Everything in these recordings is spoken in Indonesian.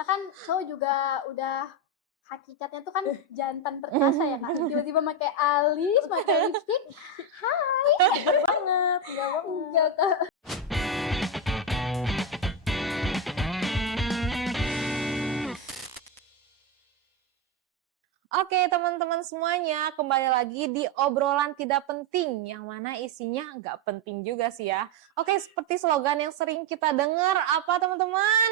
karena kan cowok juga udah hakikatnya tuh kan jantan perkasa ya Kak, tiba-tiba pakai alis, pakai lipstik, hai. Enggak banget. Enggak Kak. Oke teman-teman semuanya, kembali lagi di obrolan tidak penting, yang mana isinya nggak penting juga sih ya. Oke, seperti slogan yang sering kita dengar, apa teman-teman?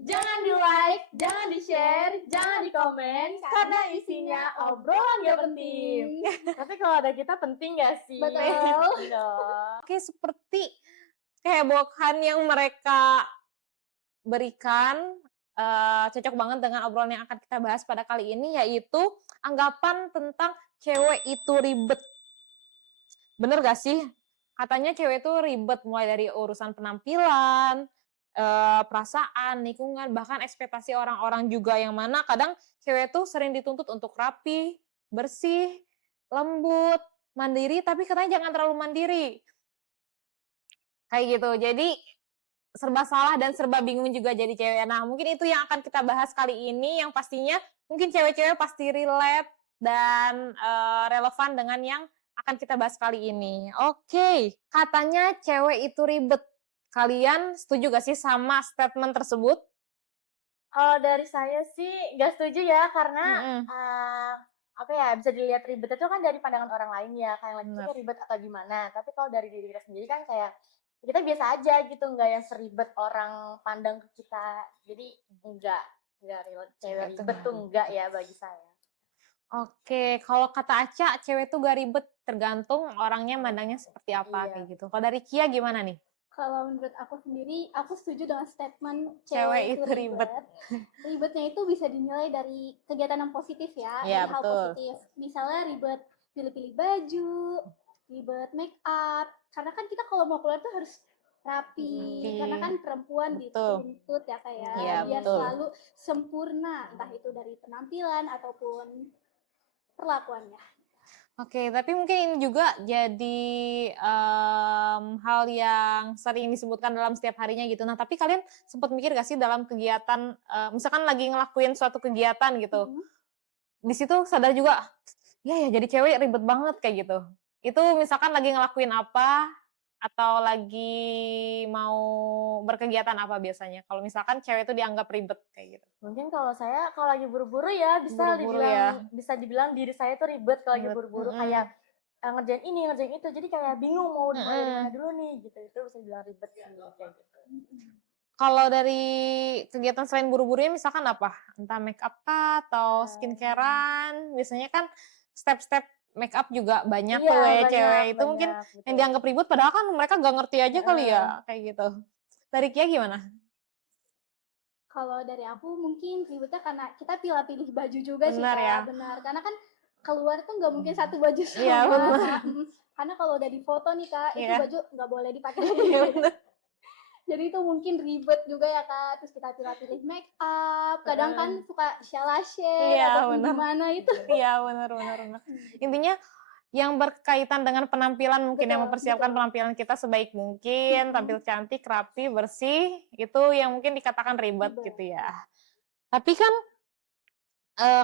Jangan di like, jangan di share, jangan di komen, karena isinya obrolan gak penting. Tapi kalau ada kita penting gak sih? Betul. Oke, seperti kehebohan yang mereka berikan, cocok banget dengan obrolan yang akan kita bahas pada kali ini, yaitu anggapan tentang cewek itu ribet. Bener gak sih? Katanya cewek itu ribet, mulai dari urusan penampilan, perasaan, lingkungan, bahkan ekspektasi orang-orang juga, yang mana kadang cewek itu sering dituntut untuk rapi, bersih, lembut, mandiri, tapi katanya jangan terlalu mandiri. Kayak gitu. Jadi serba salah dan serba bingung juga jadi cewek. Nah, mungkin itu yang akan kita bahas kali ini, yang pastinya mungkin cewek-cewek pasti relate dan relevan dengan yang akan kita bahas kali ini. Oke, katanya cewek itu ribet. Kalian setuju gak sih sama statement tersebut? Kalau dari saya sih nggak setuju ya, karena apa ya, bisa dilihat ribet itu kan dari pandangan orang lain ya, kayak lagi Bener. kita ribet atau gimana. Tapi kalau dari diri kita sendiri kan kayak kita biasa aja gitu, nggak yang seribet orang pandang ke kita. Jadi enggak relate cewek Cewek tuh ribet nggak tuh ribet. enggak ya bagi saya. Oke, kalau kata Aca, cewek tuh gak ribet, tergantung orangnya mandangnya seperti apa, Iya. kayak gitu. Kalau dari Kia gimana nih? Kalau menurut aku sendiri, aku setuju dengan statement Cewek cewek itu itu ribet. ribet. Ribetnya itu bisa dinilai dari kegiatan yang positif ya, Iya, dari hal betul. positif. Misalnya ribet pilih-pilih baju, ribet make up. Karena kan kita kalau mau keluar tuh harus rapi, karena kan perempuan Betul. dituntut ya kayak Iya, biar betul. selalu sempurna, entah itu dari penampilan ataupun perlakuannya. Oke, tapi mungkin ini juga jadi hal yang sering disebutkan dalam setiap harinya gitu. Nah, tapi kalian sempat mikir gak sih dalam kegiatan, misalkan lagi ngelakuin suatu kegiatan gitu, di situ sadar juga, ya jadi cewek ribet banget kayak gitu. Itu misalkan lagi ngelakuin apa, atau lagi mau berkegiatan apa biasanya? Kalau misalkan cewek itu dianggap ribet kayak gitu. Mungkin kalau saya kalau lagi buru-buru ya Buru-buru ya. bisa dibilang diri saya tuh ribet kalau lagi Ribet, buru-buru, kayak ngerjain ini, ngerjain itu. Jadi kayak bingung mau mulai dari mana dulu nih gitu. Itu bisa dibilang ribet sih kayak gitu. Kalau dari kegiatan selain buru-burunya misalkan apa? Entah make up kah atau skincarean? Biasanya kan step-step make up juga banyak Iya, tuh ya banyak, cewek. Itu mungkin banyak, yang betul. dianggap ribet padahal kan mereka gak ngerti aja kali ya, kayak gitu. Dari Kia gimana? Kalau dari aku mungkin ribetnya karena kita pilih-pilih baju juga sih Benar Kak, ya. benar. Karena kan keluar tuh nggak mungkin satu baju Iya, sama. benar. Karena kalau udah di foto nih Kak, itu Iya. baju nggak boleh dipakai lagi. Iya, benar. Jadi itu mungkin ribet juga ya Kak. Terus kita pilih-pilih make up, kadang kan suka shalase Iya, ataupun benar. gimana itu. Iya, benar. Intinya yang berkaitan dengan penampilan mungkin, yang Betul, mempersiapkan betul. penampilan kita sebaik mungkin, tampil cantik, rapi, bersih, itu yang mungkin dikatakan ribet gitu ya. Tapi kan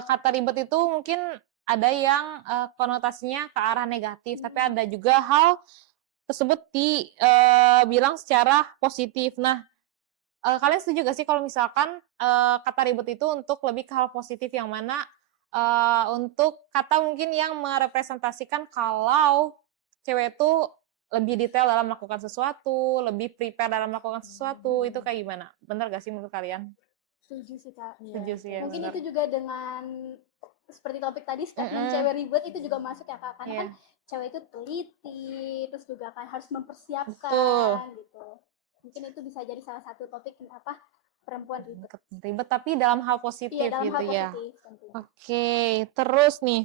kata ribet itu mungkin ada yang konotasinya ke arah negatif, tapi ada juga hal tersebut dibilang secara positif. Nah, kalian setuju gak sih kalau misalkan kata ribet itu untuk lebih ke hal positif, yang mana untuk kata mungkin yang merepresentasikan kalau cewek itu lebih detail dalam melakukan sesuatu, lebih prepare dalam melakukan sesuatu, itu kayak gimana? Bener gak sih menurut kalian? Setuju sih Kak. Setuju sih ya, Mungkin bener. itu juga dengan seperti topik tadi, statement cewek ribet itu juga masuk ya Kak. Karena kan cewek itu teliti, terus juga kan harus mempersiapkan gitu. Mungkin itu bisa jadi salah satu topik kenapa perempuan ribet. Ribet tapi dalam hal positif Iya, dalam gitu hal ya. positif tentunya. Oke, terus nih,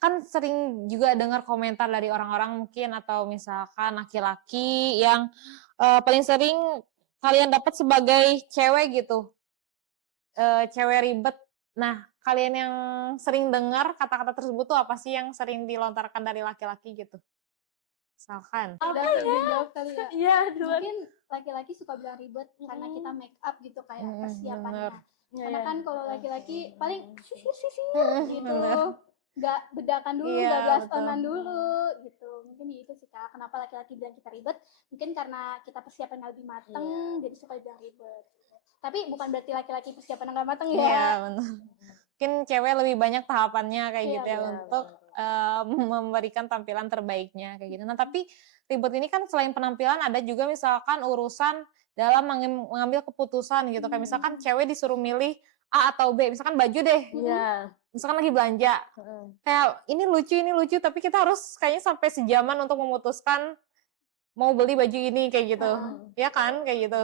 kan sering juga dengar komentar dari orang-orang mungkin, atau misalkan laki-laki yang paling sering kalian dapat sebagai cewek gitu, cewek ribet. Nah, kalian yang sering dengar kata-kata tersebut tuh apa sih yang sering dilontarkan dari laki-laki gitu? Misalkan. Apa ya? Jawab kali ya. Iya, duluan. Mungkin laki-laki suka bilang ribet karena kita make up gitu kayak bener. persiapannya. Iya, Karena iya. kan kalau laki-laki paling sisir gitu, Bener. nggak bedakan dulu, Iya, nggak betul. blastonan dulu gitu. Mungkin itu sih Kak, kenapa laki-laki bilang kita ribet, mungkin karena kita persiapannya lebih mateng, jadi suka bilang ribet. Tapi bukan berarti laki-laki persiapan nggak mateng Iya, ya. benar. Mungkin cewek lebih banyak tahapannya kayak Iya, gitu ya benar. untuk memberikan tampilan terbaiknya kayak gitu. Nah, tapi ribet ini kan selain penampilan ada juga misalkan urusan dalam mengambil keputusan gitu. Kayak misalkan cewek disuruh milih A atau B, misalkan baju deh. Iya. Misalkan lagi belanja. Kayak ini lucu, tapi kita harus kayaknya sampai sejaman untuk memutuskan mau beli baju ini kayak gitu. Ya kan? Kayak gitu.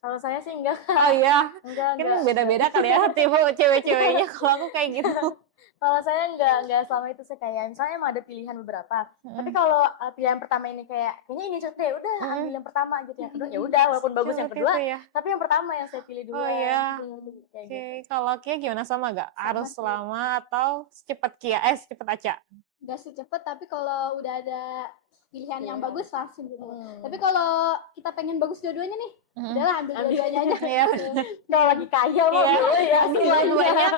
Kalau saya sih enggak. Oh iya, Enggak. mungkin beda-beda kali ya tipe cewek-ceweknya. Kalau aku kayak gitu. Kalau saya enggak selama itu sih kayak misalnya emang ada pilihan beberapa. Tapi kalau pilihan pertama ini kayaknya ini cocok deh, udah ambil yang pertama gitu. Yang kedua ya udah walaupun bagus yang kedua, Gitu ya. tapi yang pertama yang saya pilih duluan. Oh iya. Kayak Oke, gitu. kalau Kia gimana sama gak? Harus sih. lama atau secepat Kia? Secepat Aca? Nggak secepat, tapi kalau udah ada pilihan yang bagus langsung gitu. Hmm. Tapi kalau kita pengen bagus dua-duanya nih, udahlah ambil dua-duanya aja. Iya. Kalau lagi kaya mah Iya. boleh ya. Dua-duanya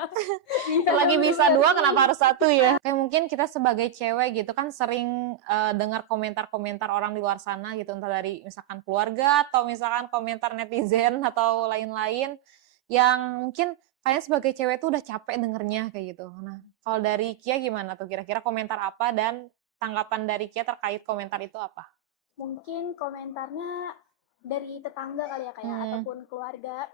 lagi bisa dua, kenapa harus satu ya? Kayak mungkin kita sebagai cewek gitu kan sering dengar komentar-komentar orang di luar sana gitu, entah dari misalkan keluarga atau misalkan komentar netizen atau lain-lain yang mungkin kalian sebagai cewek tuh udah capek dengernya kayak gitu. Nah, kalau dari Kia gimana tuh? Kira-kira komentar apa dan tanggapan dari Kia terkait komentar itu apa? Mungkin komentarnya dari tetangga kali ya kayak ataupun keluarga,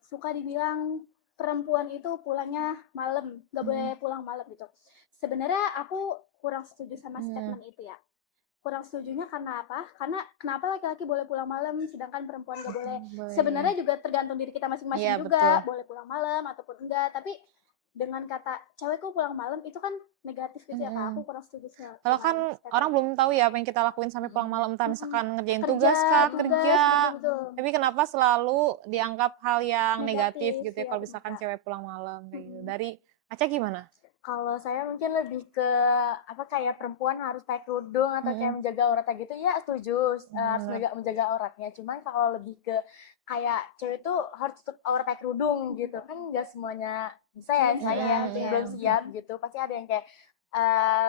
suka dibilang perempuan itu pulangnya malam, nggak boleh pulang malam gitu. Sebenarnya aku kurang setuju sama statement itu ya. Kurang setujunya karena apa? Karena kenapa laki-laki boleh pulang malam sedangkan perempuan nggak boleh? Sebenarnya juga tergantung diri kita masing-masing Iya, juga, betul. boleh pulang malam ataupun enggak. Tapi dengan kata cewekku pulang malam itu kan negatif gitu ya Kak. Aku kurang setuju sama Kalau kan statement. orang belum tahu ya apa yang kita lakuin sampai pulang malam, entah misalkan ngerjain tugas Kerja, kerja. betul-betul. Tapi kenapa selalu dianggap hal yang negatif gitu ya Iya, kalau misalkan Kak. cewek pulang malam kayak gitu. Dari Aca gimana? Kalau saya mungkin lebih ke apa kayak perempuan harus pakai kerudung atau kayak menjaga auratnya gitu ya setuju harus menjaga auratnya. Cuman kalau lebih ke kayak cewek itu harus tutup aurat pakai kerudung gitu kan nggak semuanya bisa ya saya belum siap gitu pasti ada yang kayak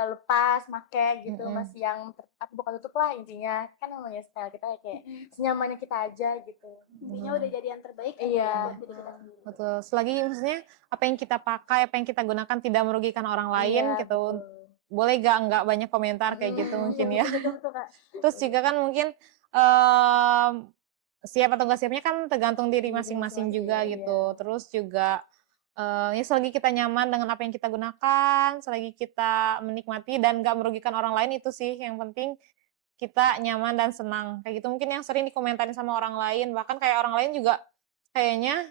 lepas make gitu masih yang bukan tutup lah intinya kan namanya style kita kayak senyamannya kita aja gitu intinya udah jadi yang terbaik iya buat diri kita sendiri. Betul. Selagi maksudnya apa yang kita pakai, apa yang kita gunakan tidak merugikan orang lain gitu. Boleh nggak banyak komentar kayak gitu mungkin ya. Terus juga kan mungkin siap atau nggak siapnya kan tergantung diri masing-masing juga gitu. Terus juga ya selagi kita nyaman dengan apa yang kita gunakan, selagi kita menikmati dan nggak merugikan orang lain itu sih yang penting kita nyaman dan senang. Kayak gitu mungkin yang sering dikomentarin sama orang lain, bahkan kayak orang lain juga kayaknya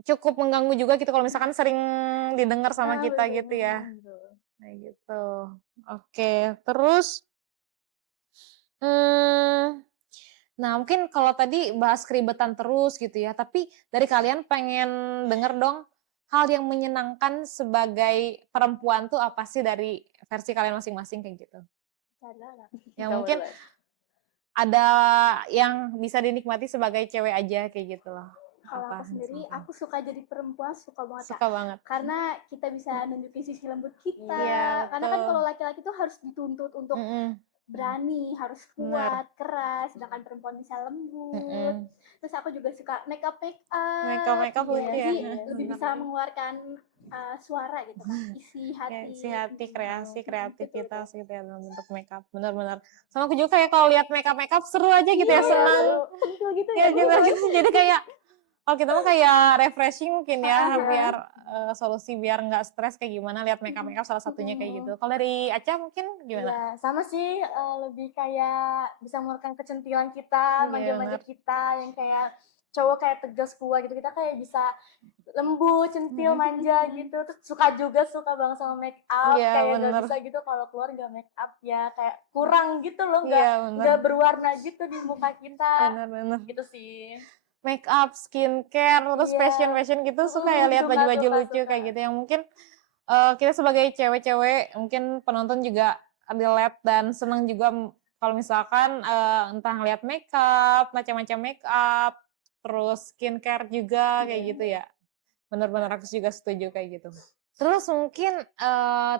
cukup mengganggu juga gitu kalau misalkan sering didengar sama kita gitu ya. Kayak gitu. Oke, terus nah mungkin kalau tadi bahas keribetan terus gitu ya, tapi dari kalian pengen denger dong hal yang menyenangkan sebagai perempuan tuh apa sih dari versi kalian masing-masing kayak gitu. Ya mungkin ada yang bisa dinikmati sebagai cewek aja kayak gitu loh. Kalau aku sendiri, aku suka jadi perempuan, suka banget. Suka banget. Karena kita bisa nunjukin sisi lembut kita. Iya, karena kan kalau laki-laki tuh harus dituntut untuk berani, harus kuat, keras, sedangkan perempuan bisa lembut. Terus aku juga suka make up jadi lebih bisa mengeluarkan suara gitu kan, isi hati kreativitas gitu ya dalam bentuk make up, benar-benar. Sama aku juga kayak kalau lihat make up seru aja gitu ya, senang gitu ya gitu. Jadi kayak kalau kita mah kayak refreshing mungkin ya, biar solusi biar nggak stres kayak gimana lihat make up salah satunya kayak gitu. Kalau dari Aca mungkin gimana? Ya, sama sih lebih kayak bisa mengeluarkan kecantilan kita, manja-manja kita yang kayak cowok kayak tegas kuat gitu, kita kayak bisa lembut, centil, manja gitu. Terus suka banget sama make up, kayak gak bisa gitu kalau keluar gak make up ya kayak kurang gitu loh, gak berwarna gitu di muka kita. Bener. Gitu sih. Make up, skincare, terus fashion gitu suka ya lihat baju-baju lucu kayak gitu yang mungkin kita sebagai cewek-cewek mungkin penonton juga relate dan senang juga Kalau misalkan entah ngeliat makeup, macam-macam makeup, terus skincare juga kayak gitu ya. Benar-benar aku juga setuju kayak gitu. Terus mungkin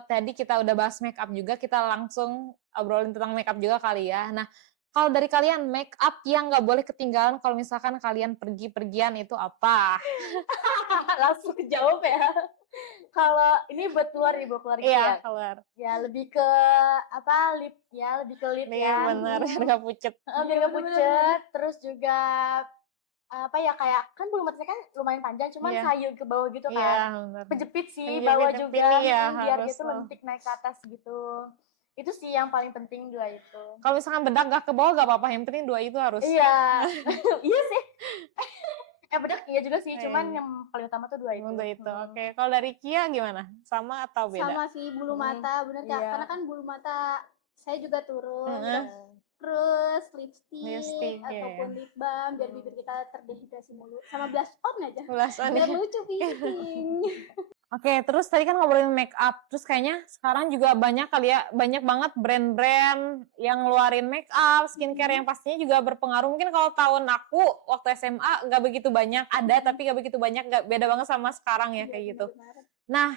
tadi kita udah bahas makeup juga, kita langsung obrolin tentang makeup juga kali ya. Nah, kalau dari kalian makeup yang nggak boleh ketinggalan kalau misalkan kalian pergi-pergian itu apa? Langsung kejawab ya. Kalau ini buat keluar nih, buat keluar gitu Iya, ya. keluar. Ya lebih ke apa lip ya, lebih ke lip Iya, ya. benar, biar nggak pucet. Biar gak pucet, terus juga apa ya kayak kan bulu matanya kan lumayan panjang, cuman Iya. sayul ke bawah gitu Iya, kan. benar. Penjepit sih, Penjepit bawah yang juga, ini ya biar harus. dia tuh lentik naik ke atas gitu. Itu sih yang paling penting dua itu. Kalau misalkan bedak gak ke bawah gak apa-apa, yang penting dua itu harus. Iya, iya sih. Bedak iya juga sih, cuman Iya. yang paling utama tuh dua itu. Dua itu, oke. Kalau dari Kia gimana? Sama atau beda? Sama sih bulu mata, bener Kak. Iya. Karena kan bulu mata saya juga turun. Heeh. Terus lipstick Lipstick, ataupun iya. lip balm biar bibir kita terdehidrasi mulu. Sama blush on aja. Blush on Biar ya. lucu pink. Oke, terus tadi kan ngobrolin make up. Terus kayaknya sekarang juga banyak kali ya, banyak banget brand-brand yang ngeluarin make up, skincare yang pastinya juga berpengaruh. Mungkin kalau tahun aku waktu SMA nggak begitu banyak, ada tapi nggak begitu banyak, nggak beda banget sama sekarang ya kayak gitu. Nah,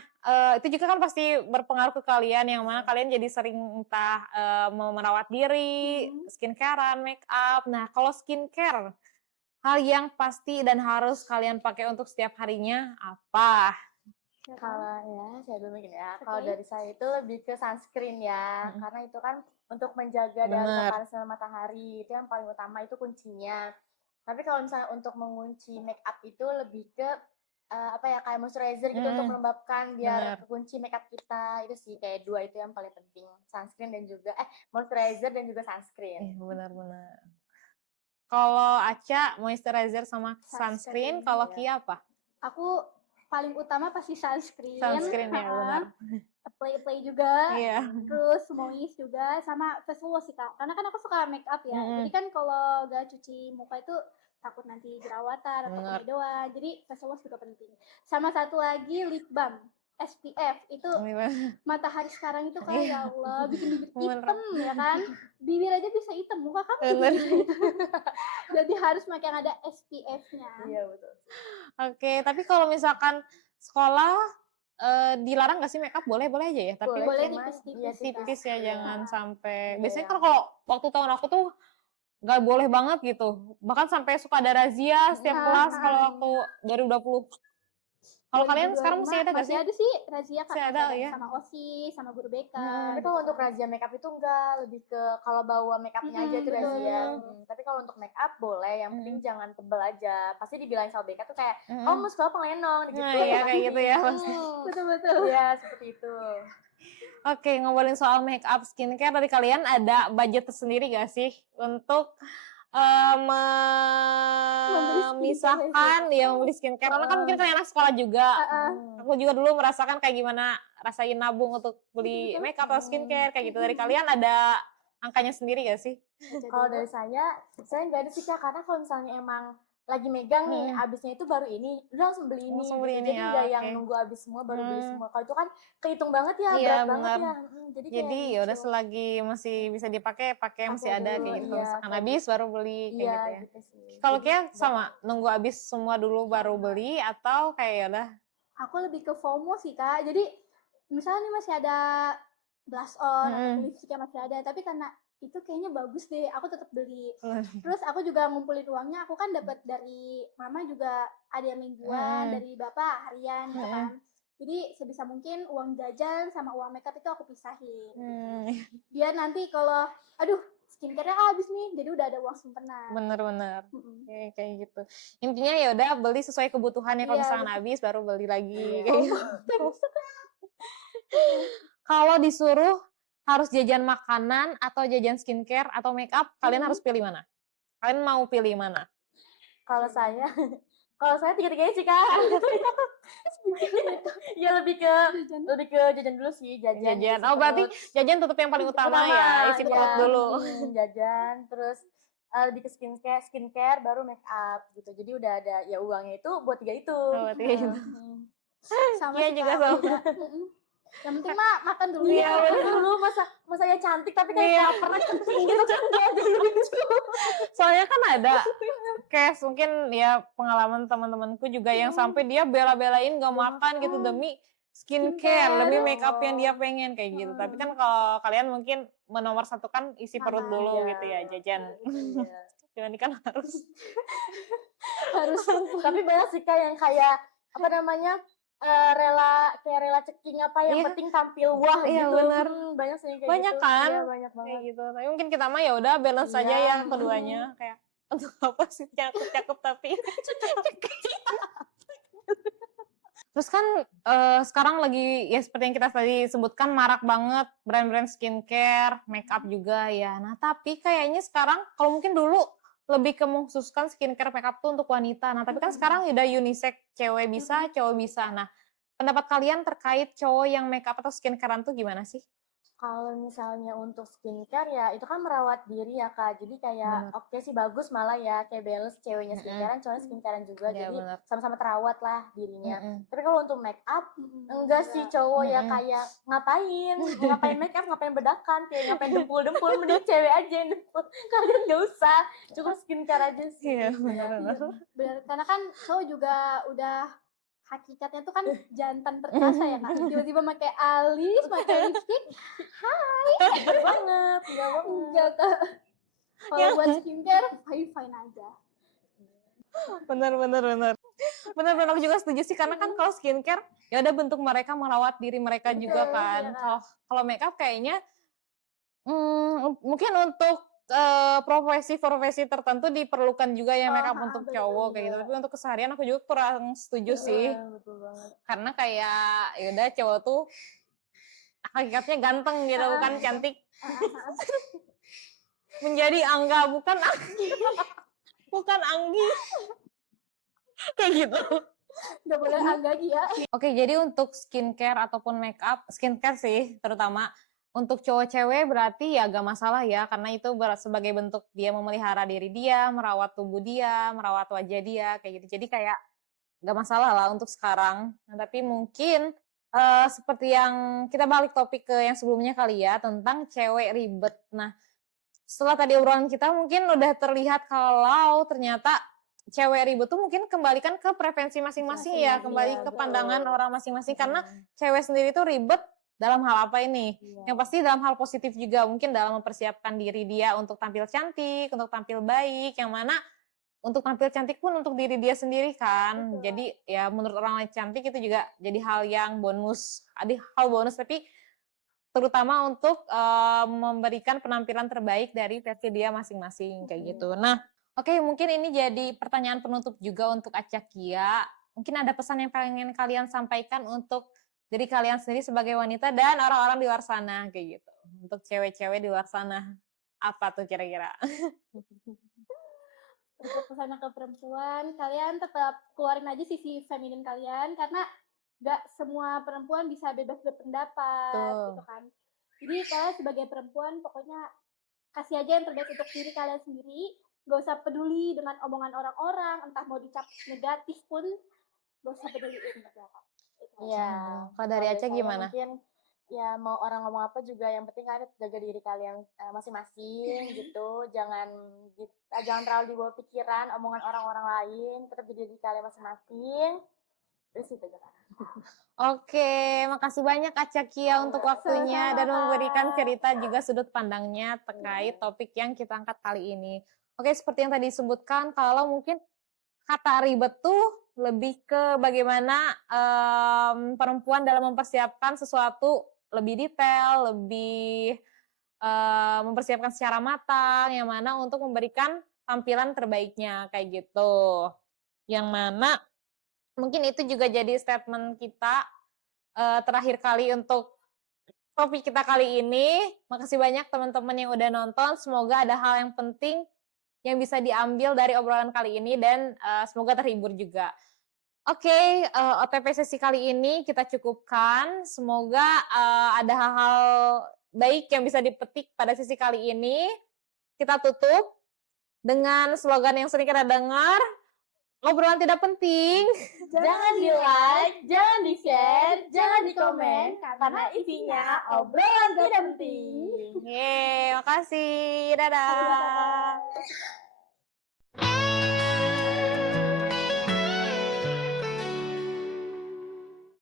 itu juga kan pasti berpengaruh ke kalian yang mana kalian jadi sering entah mau merawat diri, skincarean, make up. Nah, kalau skincare, hal yang pasti dan harus kalian pakai untuk setiap harinya apa? Kalau ya, saya dulu gini ya. Kalau Oke. dari saya itu lebih ke sunscreen ya, karena itu kan untuk menjaga dari Bener. paparan sinar matahari itu yang paling utama, itu kuncinya. Tapi kalau misalnya untuk mengunci make up itu lebih ke apa ya kayak moisturizer gitu untuk melembabkan biar Bener. kekunci make up kita. Itu sih kayak dua itu yang paling penting, sunscreen dan juga moisturizer dan juga sunscreen. Benar-benar. Kalau Aca moisturizer sama sunscreen, kalau Kia apa? Aku paling utama pasti sunscreen. Sunscreen ya, benar. Play juga. Iya. Terus moist juga sama face wash sih Kak. Karena kan aku suka make up ya. Jadi kan kalau gak cuci muka itu takut nanti jerawatan atau komedoan. Jadi face wash juga penting. Sama satu lagi lip balm. SPF itu matahari sekarang itu kan ya Allah bikin bibir hitam ya kan, bibir aja bisa hitam, muka kamu juga bisa hitam. Jadi harus pakai yang ada SPF-nya. Iya betul. Oke, tapi kalau misalkan sekolah dilarang nggak sih makeup? Boleh aja ya, tapi Boleh tipis ya, jangan sampai. Iya, Biasanya kan kalau waktu tahun aku tuh nggak boleh banget gitu, bahkan sampai suka ada razia setiap kelas kalau waktu 2020. Kalau kalian sekarang masih ada nggak sih? Masih ada sih razia Kak. Masih ada ya. Sama OSIS, sama guru BK. Tapi kalau untuk razia makeup itu enggak, lebih ke kalau bawa makeupnya aja itu razia. Tapi kalau untuk makeup boleh, yang penting jangan tebel aja. Pasti dibilangin sama BK tuh kayak, oh mau sekolah pengenong gitu. Nah, iya kayak gitu ya. Betul. Iya seperti itu. Oke, ngobrolin soal makeup skincare, dari kalian ada budget tersendiri gak sih untuk memisahkan ya membeli skincare? Karena kan mungkin kalian anak sekolah juga. Aku juga dulu merasakan kayak gimana rasain nabung untuk beli makeup atau skincare kayak gitu. Dari kalian ada angkanya sendiri gak sih? Kalau dari saya nggak ada sih Kak, karena kalau misalnya emang lagi megang nih, abisnya itu baru ini, udah langsung beli ini. Langsung beli gitu. ini, Jadi ya, nggak oke. yang nunggu abis semua baru beli semua. Kalau itu kan kehitung banget ya, Iya, berat banget benar. ya. Jadi ya udah selagi masih bisa dipakai, pakai masih ada kayak gitu. Misalkan habis baru beli kayak gitu ya. Gitu sih. Kalau Kia sama, nunggu habis semua dulu baru beli atau kayak ya udah? Aku lebih ke FOMO sih Kak. Jadi misalnya nih masih ada blush on atau lipsticknya masih ada, tapi karena itu kayaknya bagus deh, aku tetap beli. Terus aku juga ngumpulin uangnya, aku kan dapat dari mama juga ada yang mingguan, dari bapak harian gitu kan. Jadi sebisa mungkin uang jajan sama uang makeup itu aku pisahin. Biar nanti kalau aduh skincare-nya habis nih, jadi udah ada uang simpenan. Bener. Kayak gitu. Intinya ya udah beli sesuai kebutuhannya, kalau misalkan habis baru beli lagi. Kayak gitu. Kalau disuruh harus jajan makanan atau jajan skincare atau makeup, kalian harus pilih mana? Kalian mau pilih mana? Kalau saya tiga-tiganya sih Kak. Ya lebih ke jajan dulu sih, jajan. Oh berarti jajan tetap yang paling utama ya, isi perut dulu. Jajan, terus lebih ke skincare baru make up gitu. Jadi udah ada ya uangnya itu buat tiga itu. Sama Iya juga sama. Yang penting mah makan dulu Iya, ya. dulu masa ya cantik tapi kan Iya. nggak pernah cantik gitu kan dia jadi lucu. Soalnya kan ada case mungkin ya pengalaman teman-temanku juga yang sampai dia bela-belain gak makan gitu demi skincare, demi make up yang dia pengen kayak gitu. Tapi kan kalau kalian mungkin menomor satu kan isi perut Makan. dulu Iya, gitu ya, jajan. Iya. Cuman ini kan harus. Tapi banyak sih Kak yang kayak apa namanya rela ceking apa yang Iya. penting tampil wah Iya, gitu. bener. Banyak sih yang kayak Banyak gitu. kan? Iya, banyak Kayak banget. gitu. Tapi mungkin kita mah ya udah balance aja Iya. ya keduanya kayak untuk apa sih cakep-cakep tapi terus kan sekarang lagi ya seperti yang kita tadi sebutkan marak banget brand-brand skincare, make up juga ya. Nah tapi kayaknya sekarang kalau mungkin dulu lebih ke mengkhususkan skincare make up tuh untuk wanita. Nah tapi kan sekarang udah unisex, cewek bisa, cowok bisa. Nah pendapat kalian terkait cowok yang make up atau skincarean tuh gimana sih? Kalau misalnya untuk skincare ya itu kan merawat diri ya Kak. Jadi kayak Bener. oke sih bagus malah ya kayak balance ceweknya skincare, cowoknya skincare juga. Iya, Jadi bener. sama-sama terawat lah dirinya. Mm-mm. Tapi kalau untuk make up enggak sih cowok ya Mm-mm. kayak ngapain make up, ngapain bedakan, kayak ngapain dempul mending cewek aja yang dempul. Kalian nggak usah, cukup skincare aja sih. Iya benar-benar. Benar, karena kan cowok juga udah hakikatnya tuh kan jantan perkasa ya Kak. Tiba-tiba pakai alis, pakai lipstick, Enggak banget. enggak Kak. Kalau buat skincare, fine aja. Benar. Benar aku juga setuju sih karena kan kalau skincare ya udah bentuk mereka merawat diri mereka juga kan. Kalau make up kayaknya mungkin untuk profesi tertentu diperlukan juga ya make up untuk cowok kayak gitu. Tapi untuk keseharian aku juga kurang setuju sih. Betul banget. Karena kayak ya udah cowok tuh hakikatnya ganteng gitu bukan cantik. Menjadi Angga bukan Anggi. Kayak gitu. Nggak boleh agak ya. Oke, jadi untuk skincare ataupun make up, skincare sih terutama untuk cowok cewek berarti ya gak masalah ya karena itu sebagai bentuk dia memelihara diri dia, merawat tubuh dia, merawat wajah dia kayak gitu. Jadi kayak gak masalah lah untuk sekarang. Nah, tapi mungkin seperti yang kita balik topik ke yang sebelumnya kali ya tentang cewek ribet. Nah, setelah tadi obrolan kita mungkin udah terlihat kalau ternyata cewek ribet tuh mungkin kembalikan ke preferensi masing-masing ya, kembali ke pandangan orang masing-masing karena cewek sendiri tuh ribet dalam hal apa ini? Yang pasti dalam hal positif juga, mungkin dalam mempersiapkan diri dia untuk tampil cantik, untuk tampil baik, yang mana untuk tampil cantik pun untuk diri dia sendiri kan. Jadi ya menurut orang lain cantik itu juga jadi hal yang bonus, hal bonus tapi terutama untuk memberikan penampilan terbaik dari versi dia masing-masing kayak gitu. Nah, oke, mungkin ini jadi pertanyaan penutup juga untuk Acakia. Mungkin ada pesan yang pengen kalian sampaikan untuk diri kalian sendiri sebagai wanita dan orang-orang di luar sana kayak gitu. Untuk cewek-cewek di luar sana. Apa tuh kira-kira? Untuk pesan ke perempuan, kalian tetap keluarin aja sisi feminin kalian karena gak semua perempuan bisa bebas berpendapat gitu kan. Jadi kalian sebagai perempuan pokoknya kasih aja yang terbaik untuk diri kalian sendiri. Gak usah peduli dengan omongan orang-orang, entah mau dicap negatif pun gak usah peduliin. Iya. Kalau dari Aca gimana? Mungkin ya mau orang ngomong apa juga yang penting kalian jaga diri kalian masing-masing gitu. Jangan terlalu dibawa pikiran omongan orang-orang lain, tetap jadi diri kalian masing-masing. Terus itu aja. Oke, makasih banyak Acakia untuk waktunya dan memberikan cerita juga sudut pandangnya terkait topik yang kita angkat kali ini. Oke, seperti yang tadi disebutkan, kalau mungkin kata ribet tuh lebih ke bagaimana perempuan dalam mempersiapkan sesuatu lebih detail, lebih mempersiapkan secara matang, yang mana untuk memberikan tampilan terbaiknya kayak gitu. Yang mana mungkin itu juga jadi statement kita terakhir kali untuk topik kita kali ini. Makasih banyak teman-teman yang udah nonton. Semoga ada hal yang penting yang bisa diambil dari obrolan kali ini dan semoga terhibur juga. Oke, OTP sesi kali ini kita cukupkan. Semoga ada hal-hal baik yang bisa dipetik pada sesi kali ini. Kita tutup dengan slogan yang sering kita dengar, obrolan tidak penting. Jangan di like, jangan di share, jangan di komen, karena isinya obrolan tidak penting. Yeay, makasih. Dadah.